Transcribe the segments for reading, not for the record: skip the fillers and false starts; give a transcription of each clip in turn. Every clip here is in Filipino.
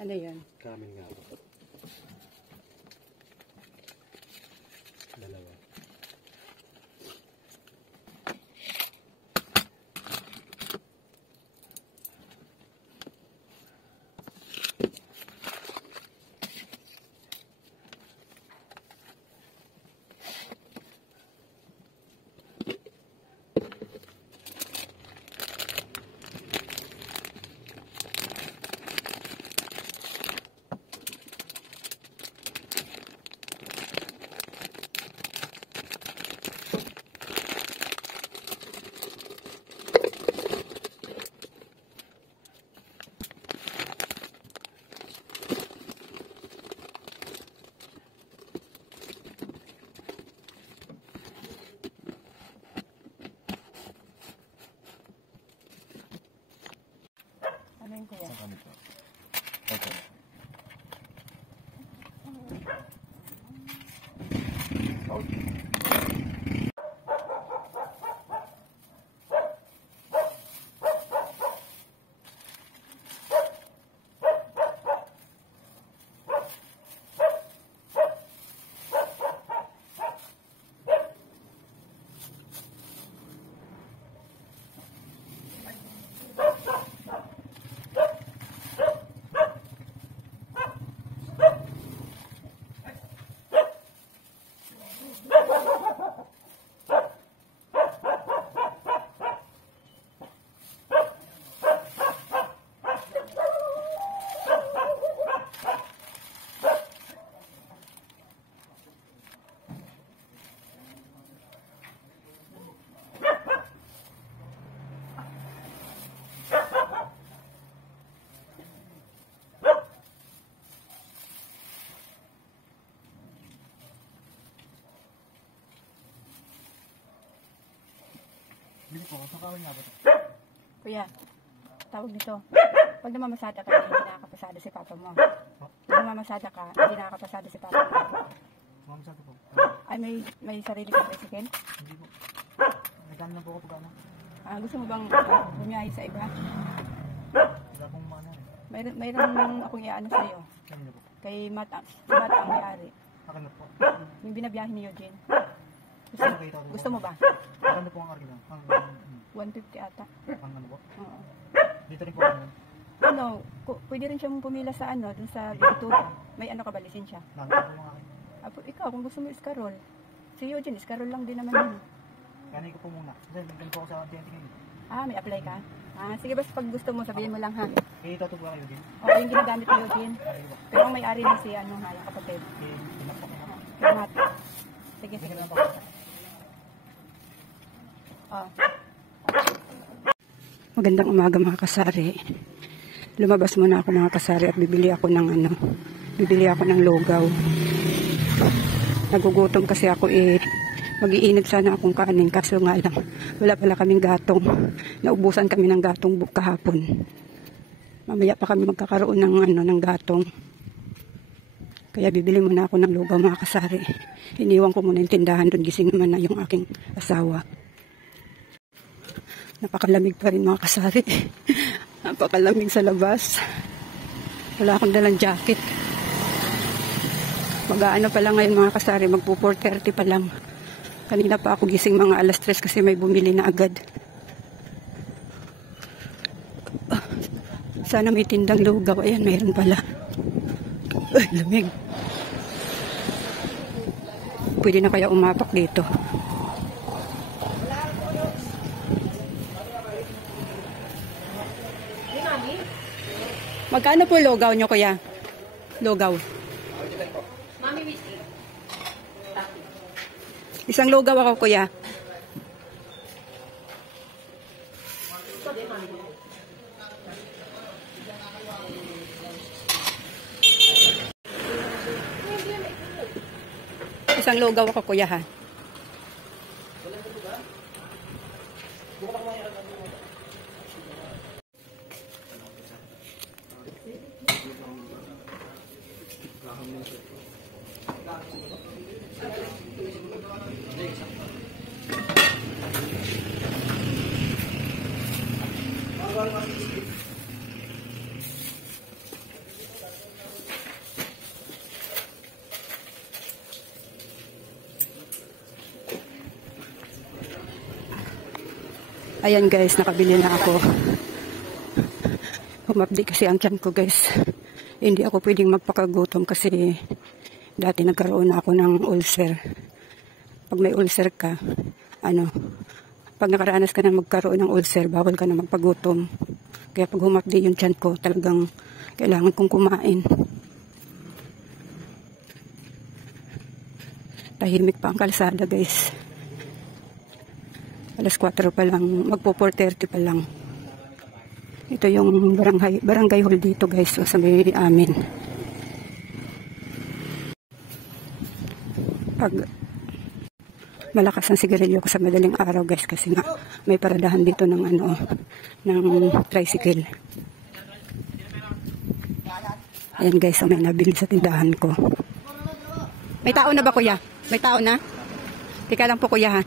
Ano yan? Kamin nga po. Dalawa. Ano yun kuya? Sa kami po. Okay. Hindi po, sa kawin nga ba ito? Kuya, tawag nito. Pag namamasada ka, hindi nakakapasada si papa mo. Pag namamasada ka, hindi nakakapasada si papa mo. Mamasada po. Ay, may sarili kang tricycle? Hindi po. Nagkano na po ako pag ano? Gusto mo bang bumiyahe sa iba? Wala pong mana eh. Mayroon akong iaano sa'yo. Kanina po. Kay Mata ang may-ari. Akin na po. Yung binabiyahe ni Eugene. Gusto mo ba? Akin na po ang akin lang. 150 ata. Ang ano po? Oo. Dito rin po ako. Ano, pwede rin siyang pumila sa ano, dun sa Victoria. May ano ka ba, lisensya? Nakita po yung akin. Ikaw, kung gusto mo iskarol. Si Eugene, iskarol lang din naman yun. Kanay ko po muna. Kasi nagdala po ako sa DNT ngayon. May apply ka? Sige, basta pag gusto mo, sabihin mo lang ha. Eh, ito po kayo din. Oo, yung ginagamit ni Eugene. Pero ang may-ari na si ano, yung kapatid. Eh, tinak po. Mat. Sige. Magandang umaga mga kasari. Lumabas muna ako mga kasari at bibili ako ng lugaw. Nagugutom kasi ako mag-iinit sana akong kanin kaso nga lang wala pala kaming gatong. Naubusan kami ng gatong kahapon. Mamaya pa kami magkakaroon ng gatong. Kaya bibili muna ako ng lugaw mga kasari. Iniwan ko muna yung tindahan doon. Gising naman na yung aking asawa. Napakalamig pa rin mga kasari. Napakalamig sa labas. Wala akong dalang jacket. Mag-aano pa lang ngayon mga kasari. Magpo 4:30 pa lang. Kanina pa ako gising mga alas 3 kasi may bumili na agad. Sana may tindang lugaw. Ayan, mayroon pala. Ay, lamig. Pwede na kaya umapak dito. Magkano po lugaw nyo, kuya? Lugaw. Mami whiskey. Isang lugaw ako, kuya. Isang lugaw ako, kuya, ha? Ayan guys, nakabili na ako. Humapdi kasi ang tiyan ko guys. Hindi ako pwedeng magpakagutom kasi dati nagkaroon na ako ng ulcer. Pag may ulcer ka, pag nakaranas ka na magkaroon ng ulcer, bawal ka na magpagutom. Kaya pag humapdi yung tiyan ko, talagang kailangan kong kumain. Tahimik pa ang kalsada guys. Alas 4 pa lang, magpo 4:30 pa lang. Ito yung barangay hall dito guys, so sa may amin. Pag malakas ang sigarilyo ko sa madaling araw guys, kasi nga may paradahan dito ng ng tricycle. Ayan guys, so may nabili sa tindahan ko. May tao na ba kuya? May tao na? Tika lang po kuya ha.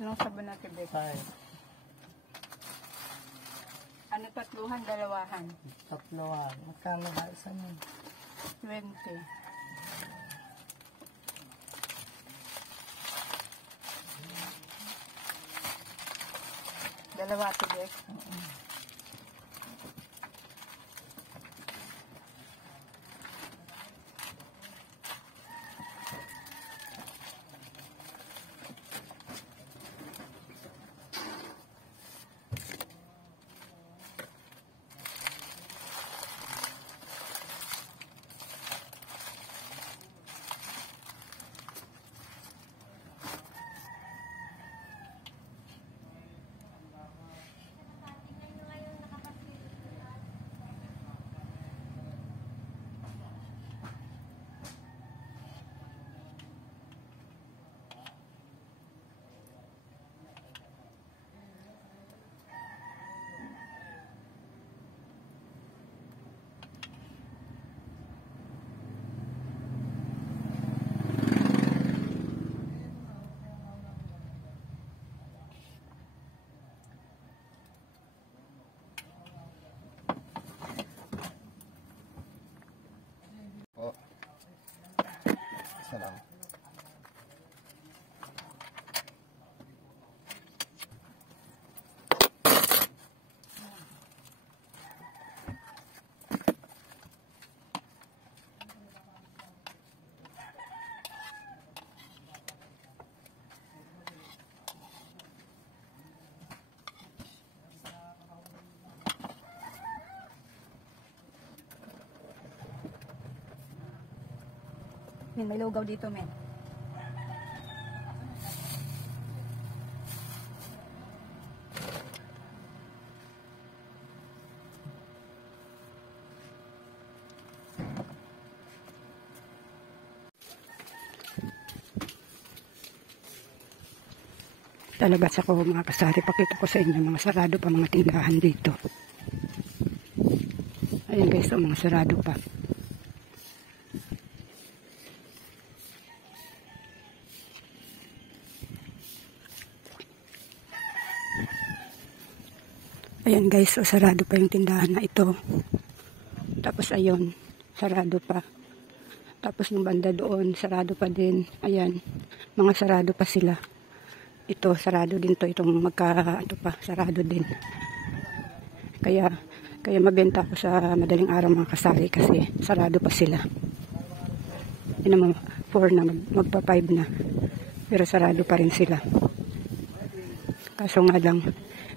Anong sabon natin, Bek? Ay, Ano, tatluhan, dalawahan? tatloan. Magkano ba isa mo? 20. Dalawa, Bek. Min, may lugaw dito, men. Talabas ako mga kasari, pakita ko sa inyo mga sarado pa mga tindahan dito. Ayun guys, mga sarado pa. Ayan guys, so sarado pa yung tindahan na ito. Tapos ayun, sarado pa. Tapos yung banda doon, sarado pa din. Ayan, mga sarado pa sila. Ito, sarado din to. Itong sarado din. Kaya mabenta ko sa madaling araw mga kasari kasi sarado pa sila. Yun naman, 4 na, magpa 5 na. Pero sarado pa rin sila. Kaso nga lang,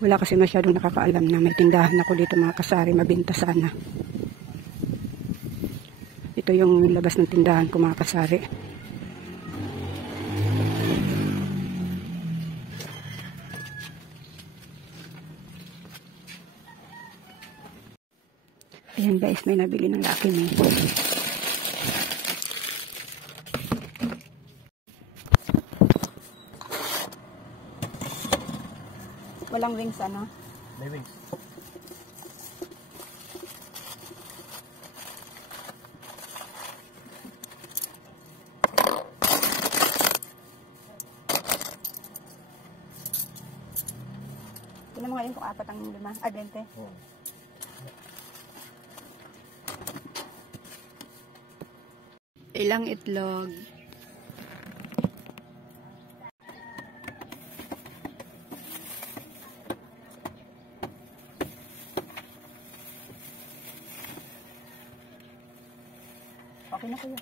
wala kasi masyadong nakakaalam na may tindahan ako dito mga kasari, mabenta sana. Ito yung labas ng tindahan ko mga kasari. Ayan guys, may nabili ng Lucky Me. Walang wings ano? May wings. Tignan mo ngayon kung 4 ang 5. Adente. Ilang itlog. Okay na kuya.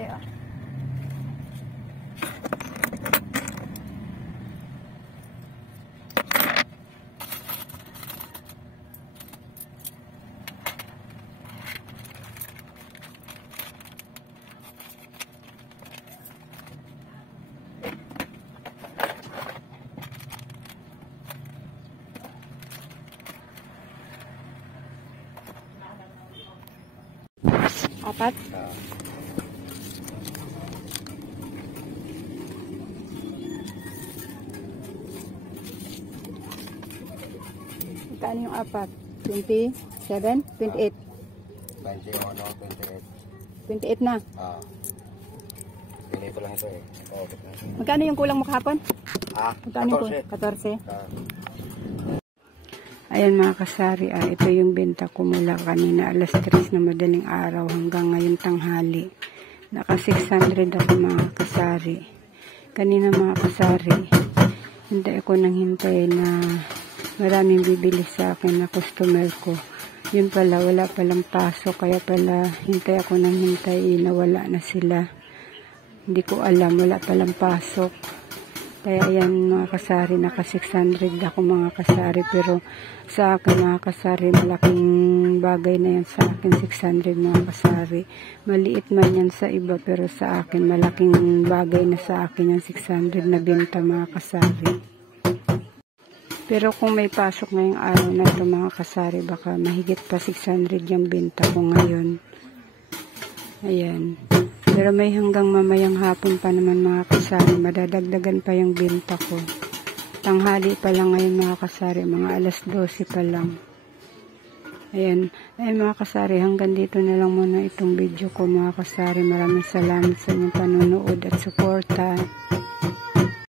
There. Apat. Magkano yung 4? 27? 28? 28 na. Ganito lang ito eh. Magkano yung kulang mo kahapon? Magkano yung 14. 14? Ayan mga kasari, ito yung benta ko mula kanina alas 3 na madaling araw hanggang ngayon tanghali. Naka 600 ako mga kasari. Kanina mga kasari, hintay ako nang hintay na maraming bibili sa akin na customer ko. Yun pala, wala palang pasok, kaya pala hintay ako nang hintay na wala na sila. Hindi ko alam, wala palang pasok. Kaya yan mga kasari, naka 600 ako mga kasari, pero sa akin mga kasari, malaking bagay na yan sa akin, 600 mga kasari. Maliit man yan sa iba, pero sa akin, malaking bagay na sa akin yan, 600 na benta mga kasari. Pero kung may pasok ngayong araw na ito mga kasari, baka mahigit pa 600 yung benta ko ngayon. Ayan. Pero may hanggang mamayang hapon pa naman mga kasari, madadagdagan pa yung benta ko. Tanghali pa lang ngayon mga kasari, mga alas 12 pa lang. Ayan. Ay mga kasari, hanggang dito na lang muna itong video ko mga kasari. Maraming salamat sa inyong panonood at suporta.